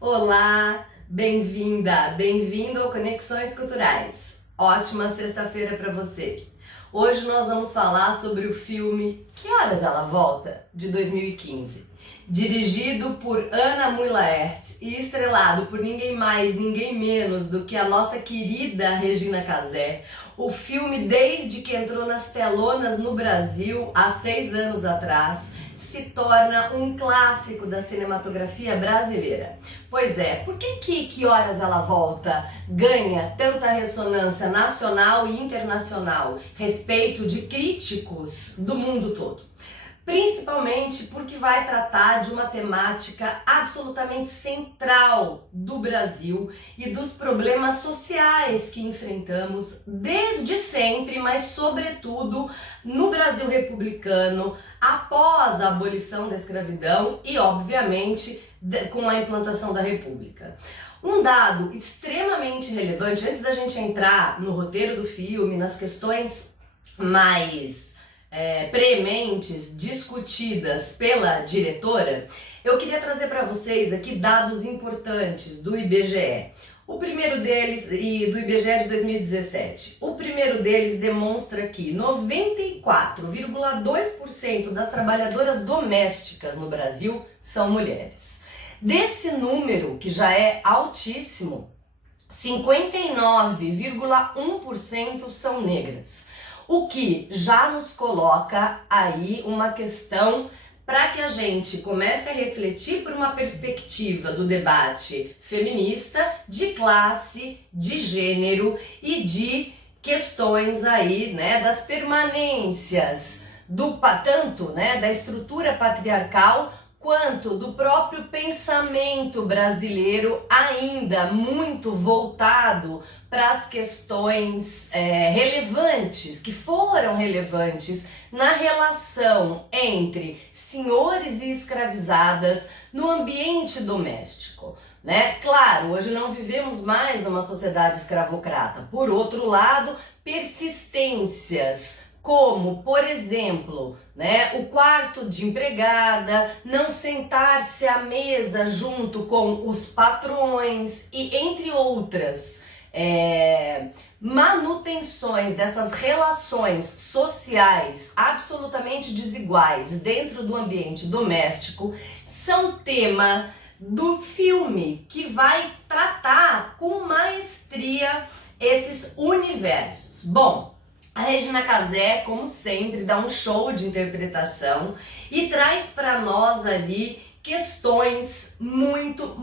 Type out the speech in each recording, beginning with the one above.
Olá, bem-vinda, bem-vindo ao Conexões Culturais. Ótima sexta-feira para você. Hoje nós vamos falar sobre o filme Que Horas Ela Volta, de 2015. Dirigido por Anna Mui Laert e estrelado por ninguém mais, ninguém menos do que a nossa querida Regina Casé. O filme, desde que entrou nas telonas no Brasil, há 6 anos atrás, se torna um clássico da cinematografia brasileira. Pois é, por que Horas Ela Volta ganha tanta ressonância nacional e internacional, respeito de críticos do mundo todo? Principalmente porque vai tratar de uma temática absolutamente central do Brasil e dos problemas sociais que enfrentamos desde sempre, mas sobretudo no Brasil republicano, após a abolição da escravidão e, obviamente, com a implantação da República. Um dado extremamente relevante, antes da gente entrar no roteiro do filme, nas questões mais prementes, discutidas pela diretora, eu queria trazer para vocês aqui dados importantes do IBGE. O primeiro deles, e do IBGE de 2017, o primeiro deles demonstra que 94,2% das trabalhadoras domésticas no Brasil são mulheres. Desse número, que já é altíssimo, 59,1% são negras. O que já nos coloca aí uma questão para que a gente comece a refletir por uma perspectiva do debate feminista, de classe, de gênero e de questões aí, né, das permanências tanto, né, da estrutura patriarcal quanto do próprio pensamento brasileiro, ainda muito voltado para as questões relevantes, que foram relevantes na relação entre senhores e escravizadas no ambiente doméstico, né? Claro, hoje não vivemos mais numa sociedade escravocrata. Por outro lado, persistências como, por exemplo, né, o quarto de empregada, não sentar-se à mesa junto com os patrões e entre outras manutenções dessas relações sociais absolutamente desiguais dentro do ambiente doméstico, são tema do filme que vai tratar com maestria esses universos. Bom, a Regina Casé, como sempre, dá um show de interpretação e traz para nós ali questões muito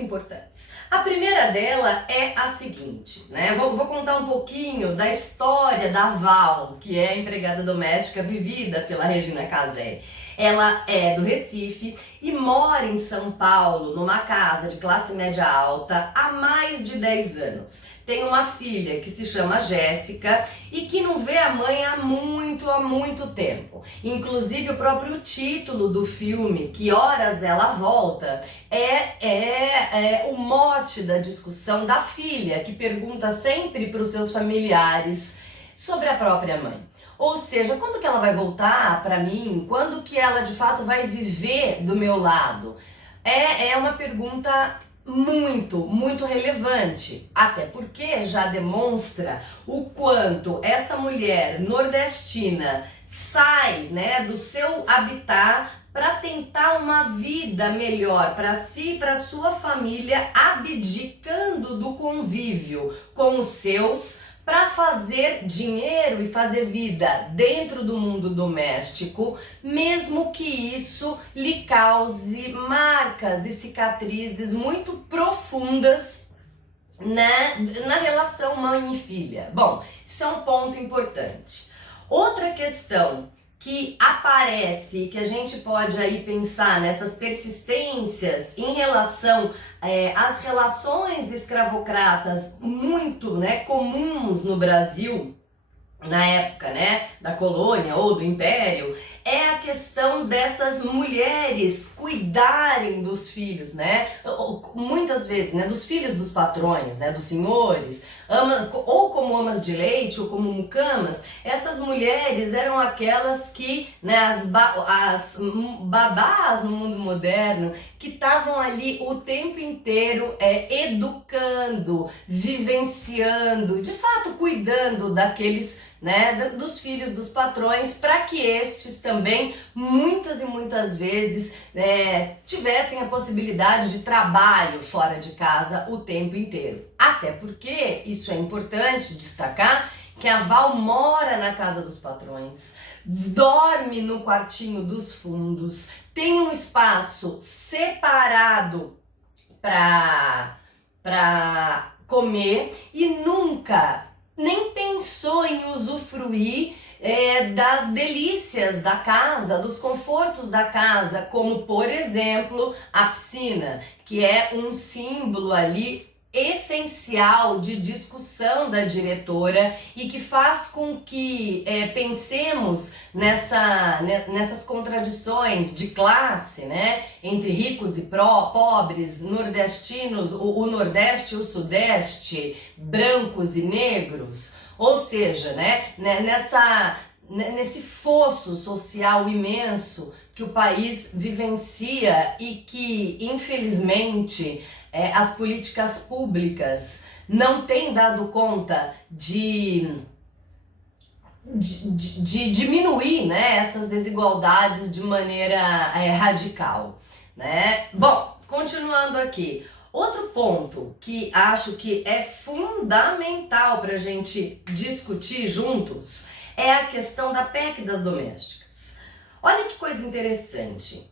importantes. A primeira dela é a seguinte, né? Vou contar um pouquinho da história da Val, que é a empregada doméstica vivida pela Regina Casé. Ela é do Recife e mora em São Paulo, numa casa de classe média alta, há mais de 10 anos. Tem uma filha que se chama Jéssica e que não vê a mãe há muito tempo. Inclusive o próprio título do filme, Que Horas Ela Volta, é o mote da discussão da filha, que pergunta sempre para os seus familiares sobre a própria mãe. Ou seja, quando que ela vai voltar para mim? Quando que ela de fato vai viver do meu lado? É uma pergunta muito relevante, até porque já demonstra o quanto essa mulher nordestina sai, né, do seu habitat para tentar uma vida melhor para si e para sua família, abdicando do convívio com os seus para fazer dinheiro e fazer vida dentro do mundo doméstico, mesmo que isso lhe cause marcas e cicatrizes muito profundas, né, na relação mãe e filha. Bom, isso é um ponto importante. Outra questão que aparece, que a gente pode aí pensar nessas persistências em relação às relações escravocratas muito, né, comuns no Brasil, na época, né, da colônia ou do império, é a questão dessas mulheres cuidarem dos filhos, né, muitas vezes, né, dos filhos dos patrões, né, dos senhores, ou como amas de leite ou como mucamas. Essas mulheres eram aquelas que, né, as babás no mundo moderno, que estavam ali o tempo inteiro educando, vivenciando, de fato cuidando daqueles, né, dos filhos dos patrões, para que estes também, muitas e muitas vezes, tivessem a possibilidade de trabalho fora de casa o tempo inteiro. Até porque, isso é importante destacar, que a Val mora na casa dos patrões, dorme no quartinho dos fundos, tem um espaço separado para comer e nunca nem pensou em usufruir das delícias da casa, dos confortos da casa, como por exemplo a piscina, que é um símbolo ali essencial de discussão da diretora e que faz com que pensemos nessas contradições de classe, né, entre ricos e pobres, nordestinos, o Nordeste e o Sudeste, brancos e negros, ou seja, né, nesse fosso social imenso que o país vivencia e que, infelizmente, as políticas públicas não têm dado conta de diminuir, né, essas desigualdades de maneira radical, né? Bom, continuando aqui. Outro ponto que acho que é fundamental para a gente discutir juntos é a questão da PEC das domésticas. Olha que coisa interessante.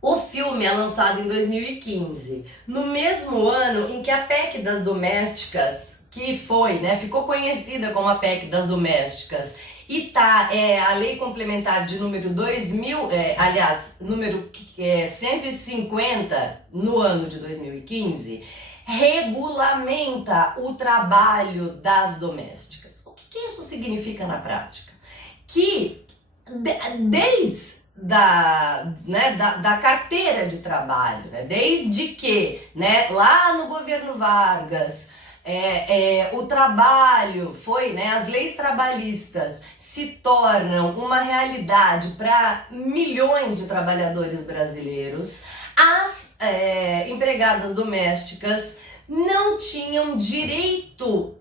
O filme é lançado em 2015, no mesmo ano em que a PEC das domésticas, que foi, né, ficou conhecida como a PEC das domésticas, e tá a lei complementar de número 150 no ano de 2015, regulamenta o trabalho das domésticas. O que isso significa na prática? Que desde da carteira de trabalho, né? Desde que, né, lá no governo Vargas, o trabalho foi, né, as leis trabalhistas se tornam uma realidade para milhões de trabalhadores brasileiros, as empregadas domésticas não tinham direito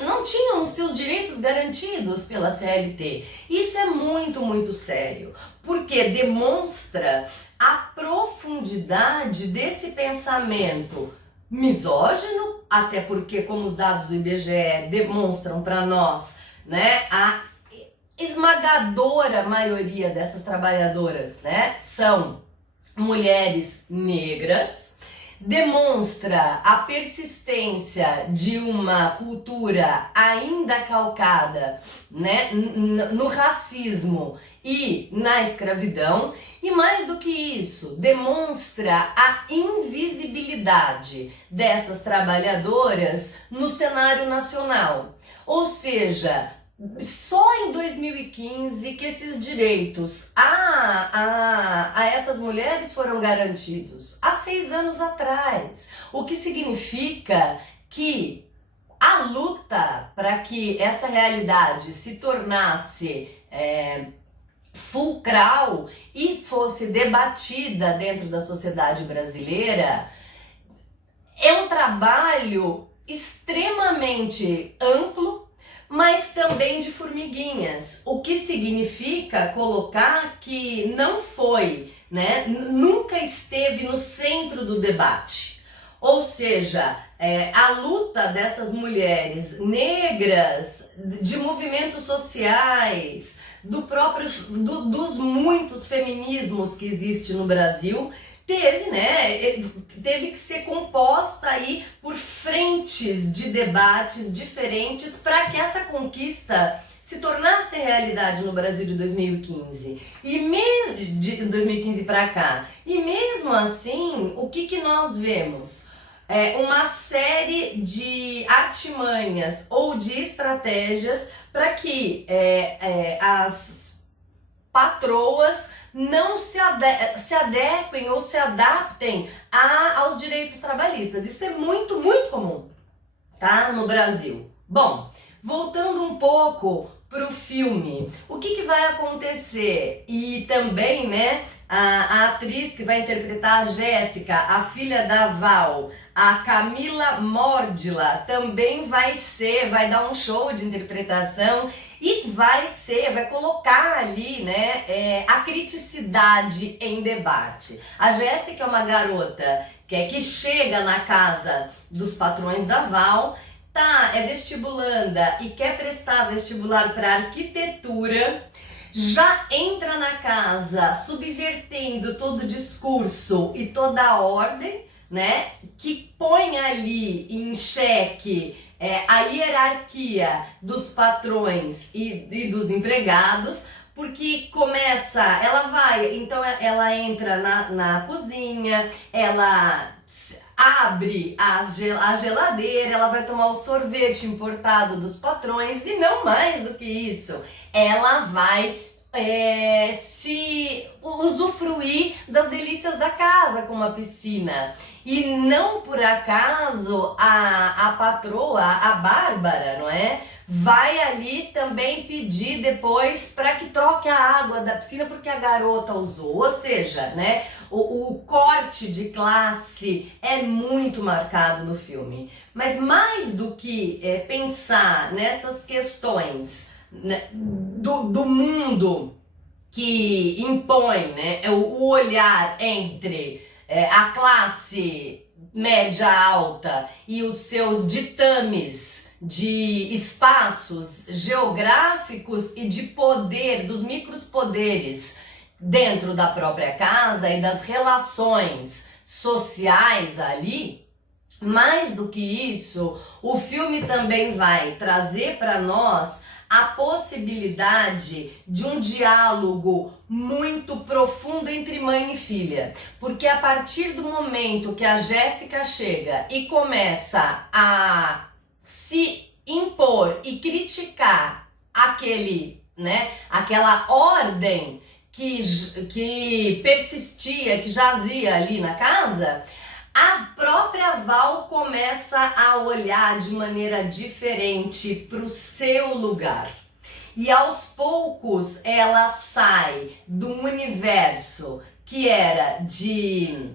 não tinham seus direitos garantidos pela CLT. Isso é muito, muito sério, porque demonstra a profundidade desse pensamento misógino, até porque, como os dados do IBGE demonstram para nós, né, a esmagadora maioria dessas trabalhadoras, né, são mulheres negras. Demonstra a persistência de uma cultura ainda calcada, né, no racismo e na escravidão, e mais do que isso, demonstra a invisibilidade dessas trabalhadoras no cenário nacional. Ou seja, só em 2015 que esses direitos a essas mulheres foram garantidos, há 6 anos atrás, o que significa que a luta para que essa realidade se tornasse fulcral e fosse debatida dentro da sociedade brasileira é um trabalho extremamente amplo, mas também de formiguinhas, o que significa colocar que não foi, né, nunca esteve no centro do debate. Ou seja, a luta dessas mulheres negras, de movimentos sociais, dos muitos feminismos que existem no Brasil, teve que ser composta aí por frentes de debates diferentes para que essa conquista se tornasse realidade no Brasil de 2015 de 2015 para cá. E mesmo assim, o que nós vemos? uma série de artimanhas ou de estratégias para que as patroas não se adequem ou se adaptem aos direitos trabalhistas. Isso é muito, muito comum, tá? No Brasil. Bom, voltando um pouco pro filme, o que vai acontecer? E também, né, a atriz que vai interpretar a Jéssica, a filha da Val, a Camila Mórdila, também vai dar um show de interpretação e vai colocar ali, né, a criticidade em debate. A Jéssica é uma garota que chega na casa dos patrões da Val, é vestibulanda e quer prestar vestibular para arquitetura, já entra na casa subvertendo todo o discurso e toda a ordem, né, que põe ali em xeque a hierarquia dos patrões e dos empregados, porque ela entra na cozinha, ela abre a geladeira, ela vai tomar o sorvete importado dos patrões e não mais do que isso, ela vai se usufruir das delícias da casa, como a piscina. E não por acaso a patroa, a Bárbara, não é? Vai ali também pedir depois para que troque a água da piscina porque a garota usou. Ou seja, né, o corte de classe é muito marcado no filme. Mas mais do que pensar nessas questões, né, do mundo que impõe, né, o olhar entre a classe média alta e os seus ditames de espaços geográficos e de poder, dos micropoderes dentro da própria casa e das relações sociais ali, mais do que isso, o filme também vai trazer para nós a possibilidade de um diálogo muito profundo entre mãe e filha, porque a partir do momento que a Jéssica chega e começa a se impor e criticar aquela ordem que persistia, que jazia ali na casa, a própria Val começa a olhar de maneira diferente para o seu lugar. E aos poucos ela sai de um universo que era de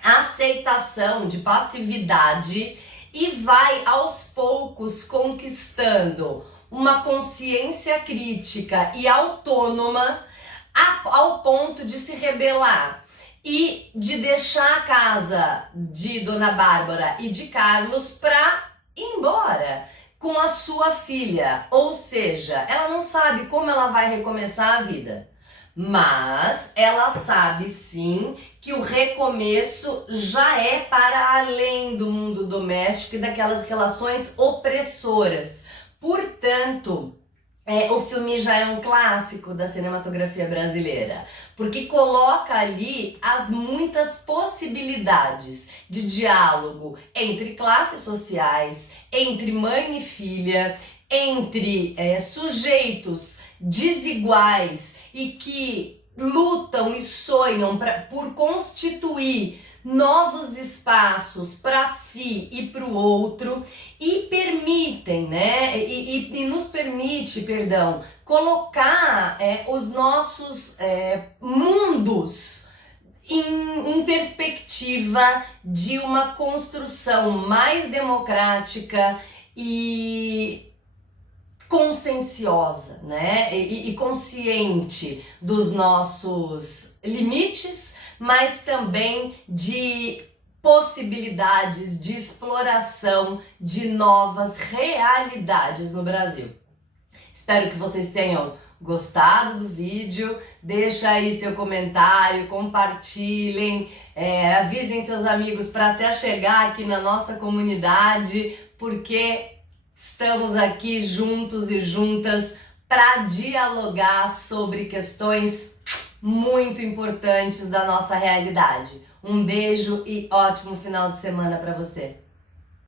aceitação, de passividade, e vai aos poucos conquistando uma consciência crítica e autônoma ao ponto de se rebelar e de deixar a casa de Dona Bárbara e de Carlos para ir embora com a sua filha. Ou seja, ela não sabe como ela vai recomeçar a vida, mas ela sabe sim que o recomeço já é para além do mundo doméstico e daquelas relações opressoras. Portanto, o filme já é um clássico da cinematografia brasileira, porque coloca ali as muitas possibilidades de diálogo entre classes sociais, entre mãe e filha, entre sujeitos desiguais e que lutam e sonham por constituir novos espaços para si e para o outro, e permitem, né, e nos permite, perdão, colocar os nossos mundos em perspectiva de uma construção mais democrática e conscienciosa, né, e consciente dos nossos limites, mas também de possibilidades de exploração de novas realidades no Brasil. Espero que vocês tenham gostado do vídeo. Deixa aí seu comentário, compartilhem, avisem seus amigos para se achegar aqui na nossa comunidade, porque estamos aqui juntos e juntas para dialogar sobre questões muito importantes da nossa realidade. Um beijo e ótimo final de semana para você.